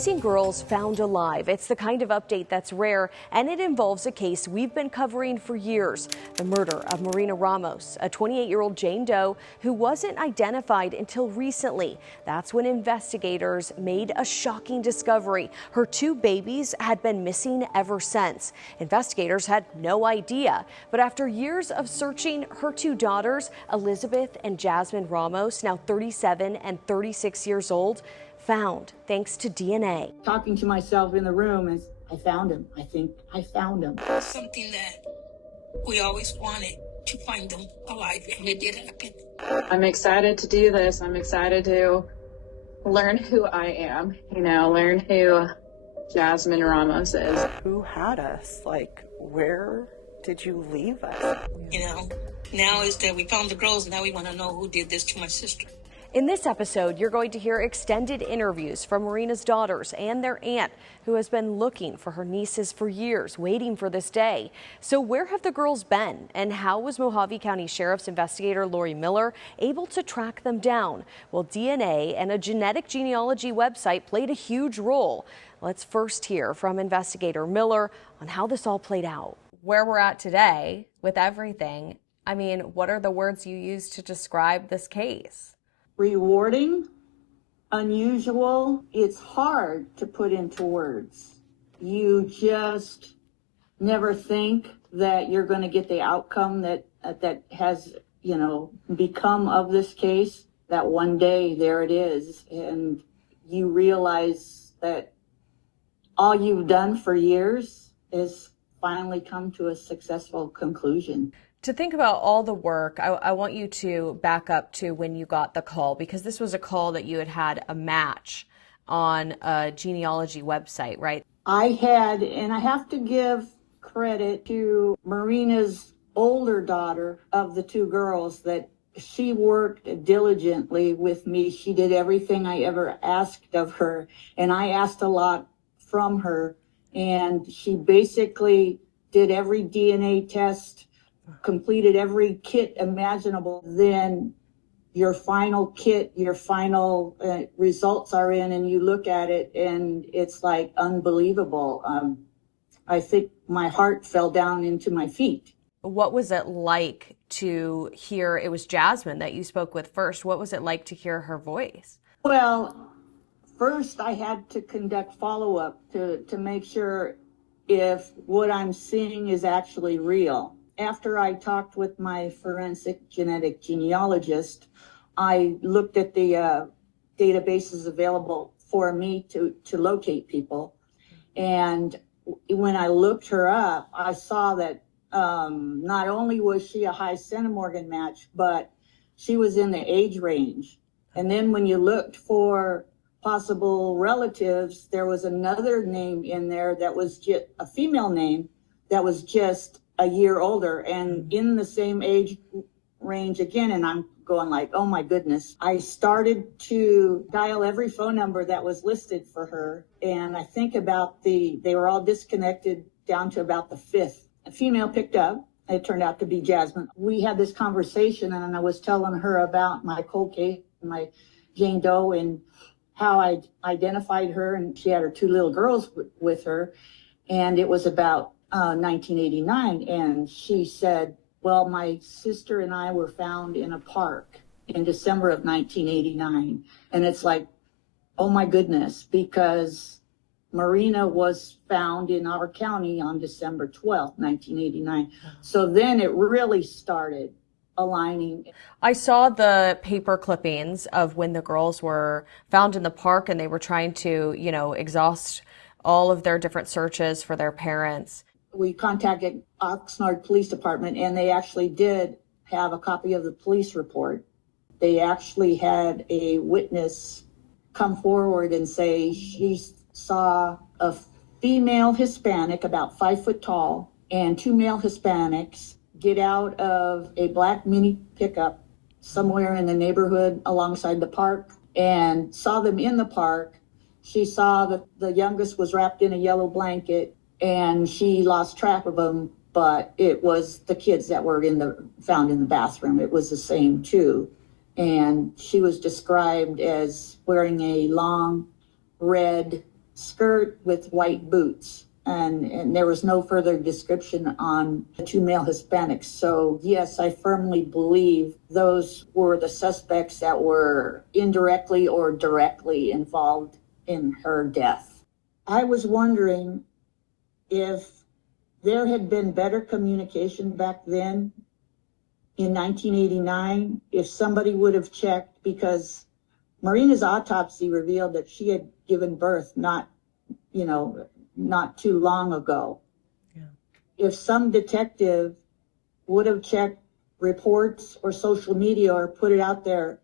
Missing girls found alive. It's the kind of update that's rare, and it involves a case we've been covering for years. The murder of Marina Ramos, a 28-year-old Jane Doe who wasn't identified until recently. That's when investigators made a shocking discovery. Her two babies had been missing ever since. Investigators had no idea, but after years of searching, her two daughters, Elizabeth and Jasmin Ramos, now 37 and 36 years old, found thanks to DNA. Talking to myself in the room, and I found him. I think I found him. Something that we always wanted, to find them alive, and it did happen. I'm excited to do this. I'm excited to learn who I am, learn who Jasmin Ramos is. Who had us? Like, where did you leave us? Now is that we found the girls, now we want to know who did this to my sister. In this episode, you're going to hear extended interviews from Marina's daughters and their aunt, who has been looking for her nieces for years, waiting for this day. So where have the girls been, and how was Mohave County Sheriff's investigator Lori Miller able to track them down? Well, DNA and a genetic genealogy website played a huge role. Let's first hear from investigator Miller on how this all played out. Where we're at today with everything, I mean, what are the words you use to describe this case? Rewarding, unusual. It's hard to put into words. You just never think that you're going to get the outcome that has, become of this case, that one day there it is. And you realize that all you've done for years is finally come to a successful conclusion. To think about all the work, I want you to back up to when you got the call, because this was a call that you had a match on a genealogy website, right? I had, and I have to give credit to Marina's older daughter of the two girls, that she worked diligently with me. She did everything I ever asked of her, and I asked a lot from her, and she basically did every DNA test, completed every kit imaginable. Then your final kit, your final results are in, and you look at it and it's like unbelievable. I think my heart fell down into my feet. What was it like to hear, it was Jasmin that you spoke with first. What was it like to hear her voice? Well, first I had to conduct follow-up to make sure if what I'm seeing is actually real. After I talked with my forensic genetic genealogist, I looked at the databases available for me to locate people. And when I looked her up, I saw that not only was she a high centimorgan match, but she was in the age range. And then when you looked for possible relatives, there was another name in there that was just a female name that was just a year older and in the same age range again. And I'm going like, oh my goodness. I started to dial every phone number that was listed for her. And I think they were all disconnected down to about the fifth. A female picked up. It turned out to be Jasmin. We had this conversation, and I was telling her about my cold case, my Jane Doe, and how I identified her. And she had her two little girls with her. And it was about 1989, and she said, well, my sister and I were found in a park in December of 1989. And it's like, oh my goodness, because Marina was found in our county on December 12th, 1989. So then it really started aligning. I saw the paper clippings of when the girls were found in the park and they were trying to, exhaust all of their different searches for their parents. We contacted Oxnard Police Department, and they actually did have a copy of the police report. They actually had a witness come forward and say she saw a female Hispanic, about 5 foot tall, and two male Hispanics get out of a black mini pickup somewhere in the neighborhood alongside the park, and saw them in the park. She saw that the youngest was wrapped in a yellow blanket, and she lost track of them, but it was the kids that were found in the bathroom. It was the same two. And she was described as wearing a long red skirt with white boots. And there was no further description on the two male Hispanics. So yes, I firmly believe those were the suspects that were indirectly or directly involved in her death. I was wondering if there had been better communication back then in 1989, if somebody would have checked, because Marina's autopsy revealed that she had given birth not too long ago. Yeah. If some detective would have checked reports or social media or put it out there,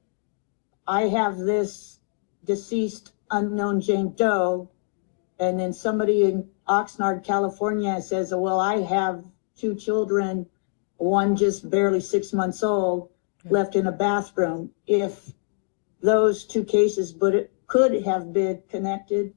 I have this deceased unknown Jane Doe, and then somebody in Oxnard, California says, well, I have two children, one just barely 6 months old, left in a bathroom. If those two cases could have been connected,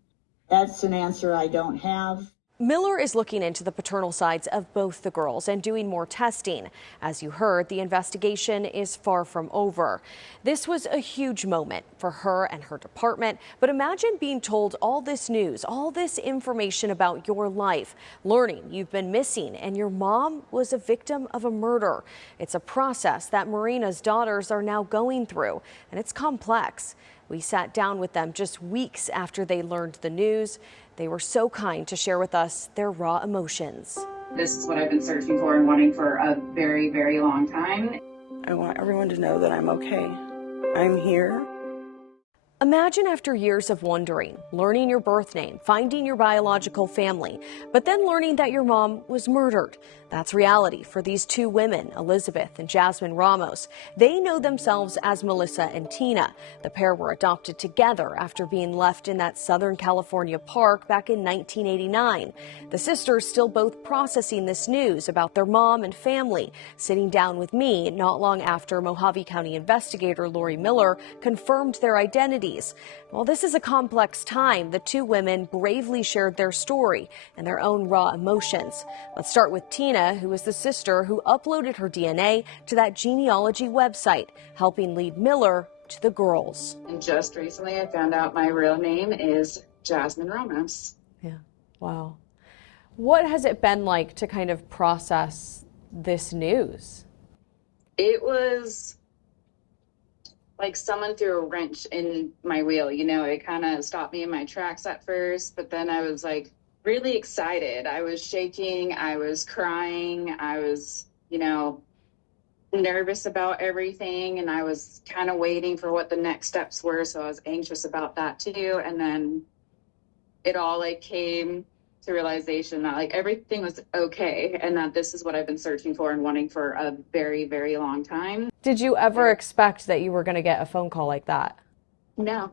that's an answer I don't have. Miller is looking into the paternal sides of both the girls and doing more testing. As you heard, the investigation is far from over. This was a huge moment for her and her department, but imagine being told all this news, all this information about your life, learning you've been missing and your mom was a victim of a murder. It's a process that Marina's daughters are now going through, and it's complex. We sat down with them just weeks after they learned the news. They were so kind to share with us their raw emotions. This is what I've been searching for and wanting for a very, very long time. I want everyone to know that I'm okay. I'm here. Imagine after years of wondering, learning your birth name, finding your biological family, but then learning that your mom was murdered. That's reality for these two women, Elizabeth and Jasmin Ramos. They know themselves as Melissa and Tina. The pair were adopted together after being left in that Southern California park back in 1989. The sisters still both processing this news about their mom and family, sitting down with me not long after Mohave County investigator Lori Miller confirmed their identities. While this is a complex time, the two women bravely shared their story and their own raw emotions. Let's start with Tina, who is the sister who uploaded her DNA to that genealogy website, helping lead Miller to the girls. And just recently I found out my real name is Jasmin Ramos. Yeah. Wow. What has it been like to kind of process this news? It was like someone threw a wrench in my wheel, it kind of stopped me in my tracks at first, but then I was like really excited. I was shaking, I was crying, I was, nervous about everything, and I was kind of waiting for what the next steps were, so I was anxious about that too. And then it all came to realization that everything was okay, and that this is what I've been searching for and wanting for a very, very long time. Did you ever expect that you were going to get a phone call like that? No,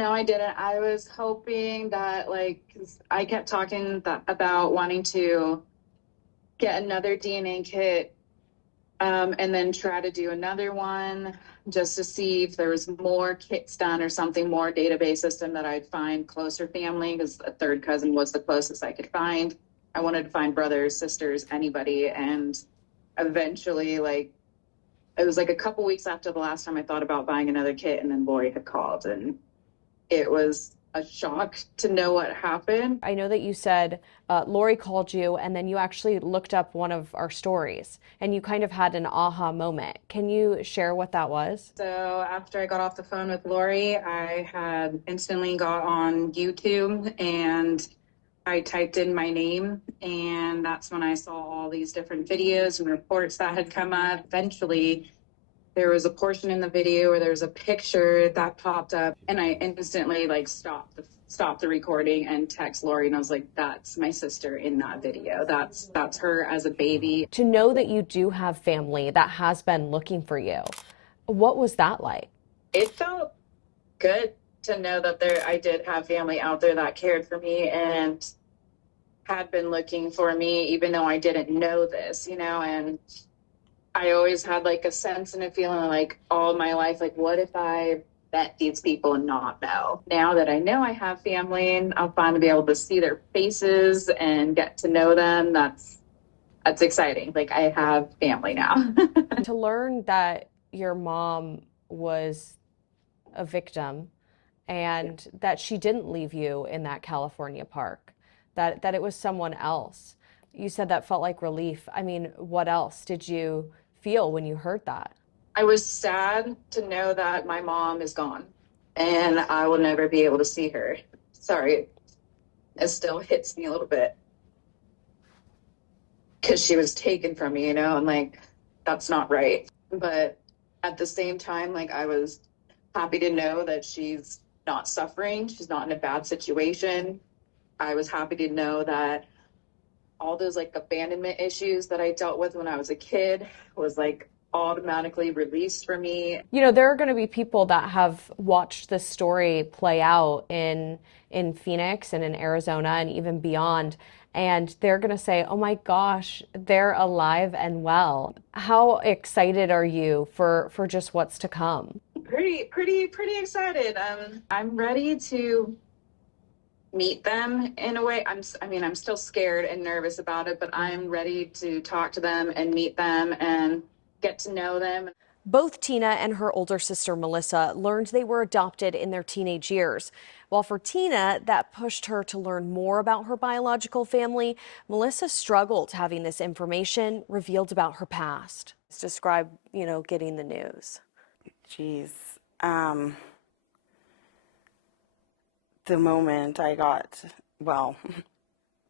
I didn't. I was hoping that 'cause I kept talking about wanting to get another DNA kit, and then try to do another one just to see if there was more kits done or something, more database system that I'd find closer family, because a third cousin was the closest I could find. I wanted to find brothers, sisters, anybody. And eventually, it was a couple weeks after the last time I thought about buying another kit, and then Lori had called, and it was a shock to know what happened. I know that you said Lori called you, and then you actually looked up one of our stories, and you kind of had an aha moment. Can you share what that was? So after I got off the phone with Lori, I had instantly got on YouTube and I typed in my name, and that's when I saw all these different videos and reports that had come up. Eventually, there was a portion in the video where there was a picture that popped up, and I instantly stopped the recording and text Lori, and I was like, that's my sister in that video. That's her as a baby. To know that you do have family that has been looking for you, what was that like? It felt good to know that I did have family out there that cared for me and had been looking for me, even though I didn't know this, and I always had a sense and a feeling all my life, what if I met these people and not know? Now that I know I have family, and I'll finally be able to see their faces and get to know them, that's exciting. I have family now. To learn that your mom was a victim and that she didn't leave you in that California park, that it was someone else. You said that felt like relief. I mean, what else did you feel when you heard that? I was sad to know that my mom is gone and I will never be able to see her. Sorry, it still hits me a little bit because she was taken from me, and like, that's not right. But at the same time, like, I was happy to know that she's not suffering, she's not in a bad situation. I was happy to know that all those like abandonment issues that I dealt with when I was a kid was like automatically released for me. You know, there are going to be people that have watched this story play out in Phoenix and in Arizona and even beyond, and they're going to say, "Oh my gosh, they're alive and well." How excited are you for just what's to come? Pretty excited. I'm ready to meet them in a way. I'm still scared and nervous about it, but I'm ready to talk to them and meet them and get to know them. Both Tina and her older sister Melissa learned they were adopted in their teenage years. While for Tina, that pushed her to learn more about her biological family, Melissa struggled having this information revealed about her past. Describe, getting the news. Geez. The moment I got, well,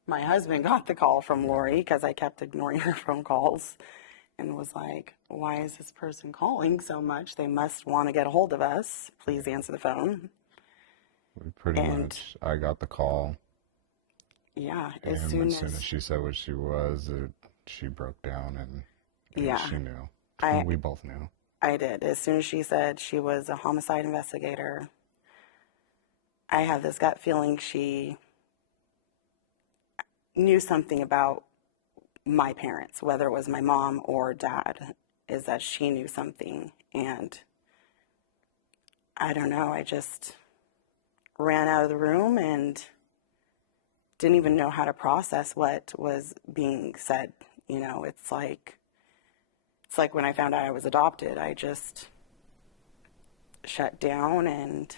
my husband got the call from Lori because I kept ignoring her phone calls and was like, why is this person calling so much? They must want to get a hold of us. Please answer the phone. Pretty much, I got the call. Yeah, as soon as she said what she was, she broke down, and yeah, she knew. We both knew. I did. As soon as she said she was a homicide investigator, I had this gut feeling she knew something about my parents, whether it was my mom or dad, is that she knew something. And I don't know, I just ran out of the room and didn't even know how to process what was being said. It's like when I found out I was adopted, I just shut down, and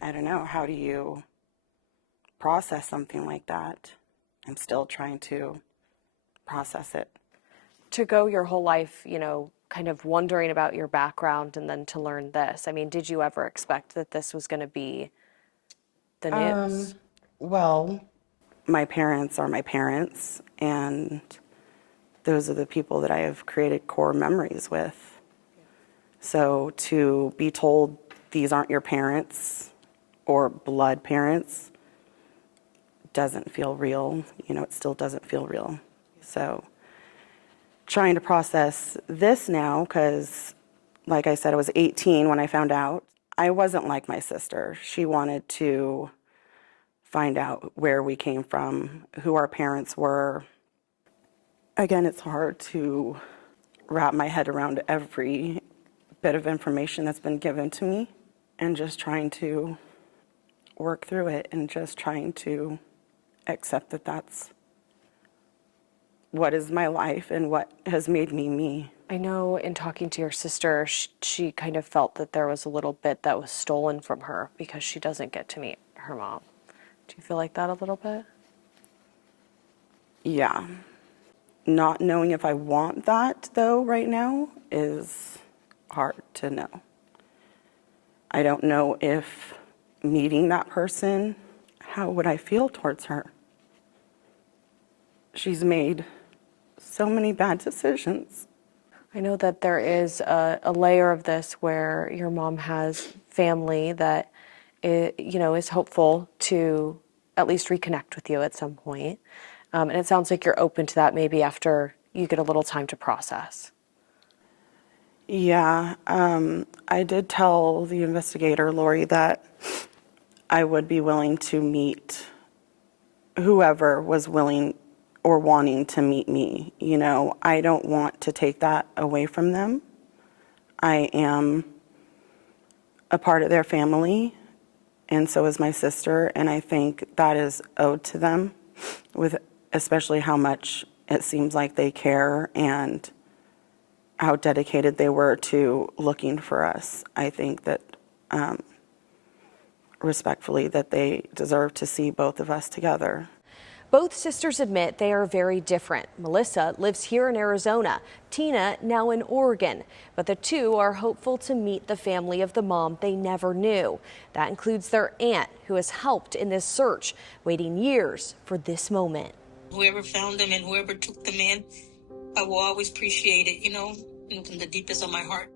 I don't know, how do you process something like that? I'm still trying to process it. To go your whole life, kind of wondering about your background and then to learn this. I mean, did you ever expect that this was going to be the news? Well, my parents are my parents, and those are the people that I have created core memories with. So to be told these aren't your parents or blood parents doesn't feel real. It still doesn't feel real. So trying to process this now, because like I said, I was 18 when I found out. I wasn't like my sister. She wanted to find out where we came from, who our parents were. Again, it's hard to wrap my head around every bit of information that's been given to me, and just trying to work through it and just trying to accept that that's what is my life and what has made me me. I know in talking to your sister, she kind of felt that there was a little bit that was stolen from her because she doesn't get to meet her mom. Do you feel like that a little bit? Yeah. Not knowing if I want that, though, right now is hard to know. I don't know if meeting that person, how would I feel towards her? She's made so many bad decisions. I know that there is a layer of this where your mom has family that is hopeful to at least reconnect with you at some point. And it sounds like you're open to that maybe after you get a little time to process. Yeah, I did tell the investigator, Lori, that I would be willing to meet whoever was willing or wanting to meet me. I don't want to take that away from them. I am a part of their family, and so is my sister, and I think that is owed to them, with especially how much it seems like they care and how dedicated they were to looking for us. I think that respectfully that they deserve to see both of us together. Both sisters admit they are very different. Melissa lives here in Arizona, Tina now in Oregon, but the two are hopeful to meet the family of the mom they never knew. That includes their aunt, who has helped in this search, waiting years for this moment. Whoever found them and whoever took them in, I will always appreciate it, from the deepest of my heart.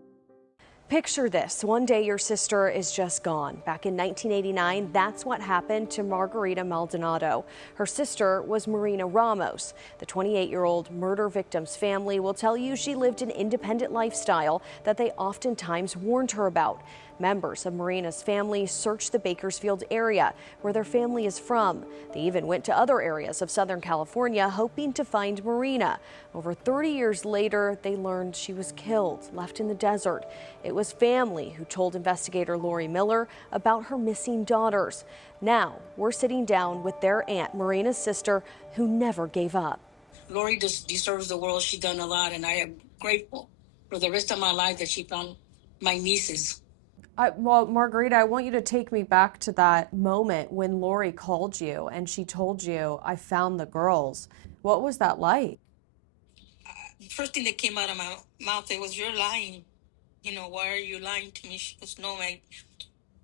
Picture this. One day your sister is just gone. Back in 1989, that's what happened to Margarita Maldonado. Her sister was Marina Ramos. The 28-year-old murder victim's family will tell you she lived an independent lifestyle that they oftentimes warned her about. Members of Marina's family searched the Bakersfield area, where their family is from. They even went to other areas of Southern California hoping to find Marina. Over 30 years later, they learned she was killed, left in the desert. It was family who told investigator Lori Miller about her missing daughters. Now, we're sitting down with their aunt, Marina's sister, who never gave up. Lori just deserves the world. She's done a lot, and I am grateful for the rest of my life that she found my nieces. Well, Margarita, I want you to take me back to that moment when Lori called you and she told you, I found the girls. What was that like? The first thing that came out of my mouth, it was, you're lying. Why are you lying to me? She goes, no,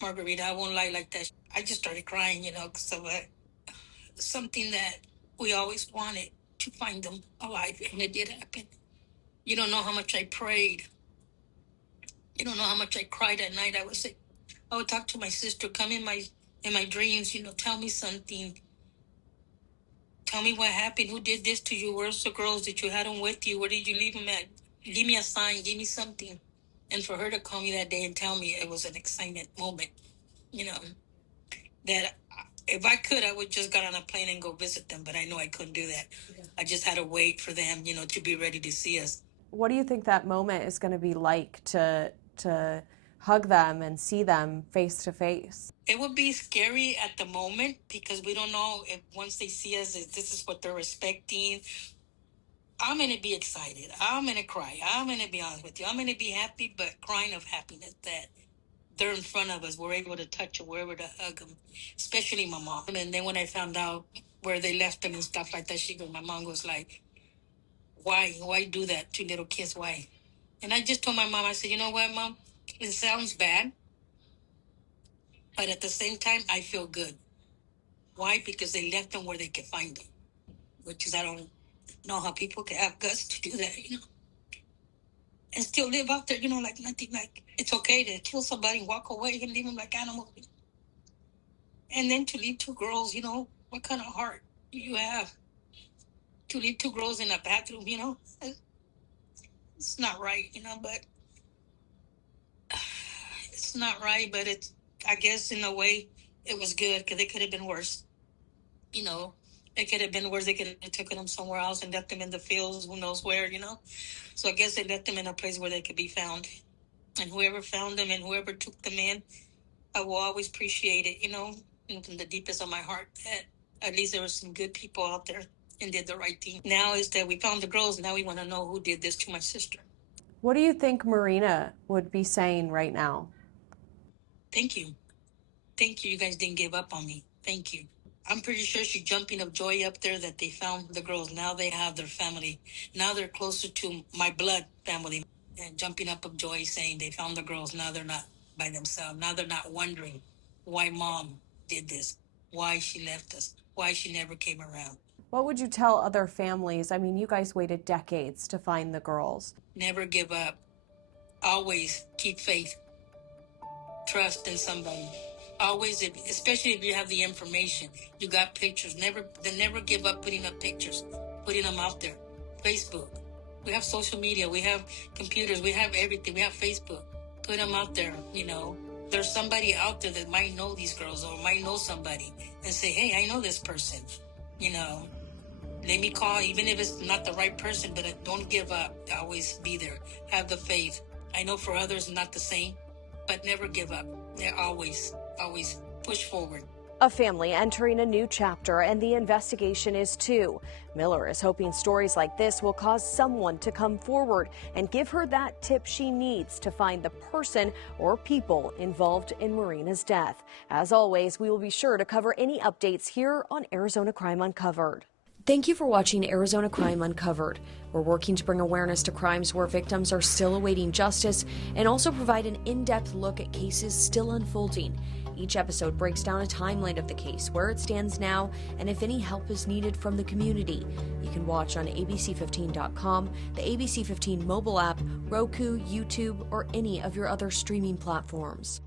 Margarita, I won't lie like that. I just started crying, because of something that we always wanted, to find them alive, and it did happen. You don't know how much I prayed. You don't know how much I cried at night. I would talk to my sister, come in my dreams, tell me something. Tell me what happened. Who did this to you? Where's the girls that you had them with you? Where did you leave them at? Give me a sign. Give me something. And for her to call me that day and tell me, it was an excitement moment, that if I could, I would just got on a plane and go visit them. But I know I couldn't do that. Yeah. I just had to wait for them, to be ready to see us. What do you think that moment is going to be like to hug them and see them face to face? It would be scary at the moment because we don't know if once they see us, if this is what they're expecting. I'm going to be excited. I'm going to cry. I'm going to be honest with you. I'm going to be happy, but crying of happiness that they're in front of us. We're able to touch them. We're able to hug them, especially my mom. And then when I found out where they left them and stuff like that, my mom was like, why do that to little kids? Why? And I just told my mom, I said, you know what, Mom? It sounds bad, but at the same time, I feel good. Why? Because they left them where they could find them, which is, I don't know how people can have guts to do that, and still live out there, like nothing, like it's okay to kill somebody and walk away and leave them like animals. And then to leave two girls, what kind of heart do you have to leave two girls in a bathroom, It's not right, but it's not right, but it's, I guess in a way it was good because it could have been worse. It could have been worse. They could have taken them somewhere else and left them in the fields, who knows where, So I guess they left them in a place where they could be found. And whoever found them and whoever took them in, I will always appreciate it, from the deepest of my heart, that at least there were some good people out there and did the right thing. Now is that we found the girls. Now we want to know who did this to my sister. What do you think Marina would be saying right now? Thank you. Thank you. You guys didn't give up on me. Thank you. I'm pretty sure she's jumping of joy up there that they found the girls. Now they have their family. Now they're closer to my blood family. And jumping up of joy saying they found the girls. Now they're not by themselves. Now they're not wondering why Mom did this, why she left us, why she never came around. What would you tell other families? I mean, you guys waited decades to find the girls. Never give up. Always keep faith. Trust in somebody. Always, especially if you have the information, you got pictures. Never give up putting up pictures, putting them out there. Facebook. We have social media. We have computers. We have everything. We have Facebook. Put them out there. There's somebody out there that might know these girls or might know somebody and say, hey, I know this person. Let me call, even if it's not the right person, but don't give up. Always be there. Have the faith. I know for others, not the same, but never give up. They're always push forward. A family entering a new chapter, and the investigation is too. Miller is hoping stories like this will cause someone to come forward and give her that tip she needs to find the person or people involved in Marina's death. As always, we will be sure to cover any updates here on Arizona Crime Uncovered. Thank you for watching Arizona Crime Uncovered. We're working to bring awareness to crimes where victims are still awaiting justice and also provide an in-depth look at cases still unfolding. Each episode breaks down a timeline of the case, where it stands now, and if any help is needed from the community. You can watch on ABC15.com, the ABC15 mobile app, Roku, YouTube, or any of your other streaming platforms.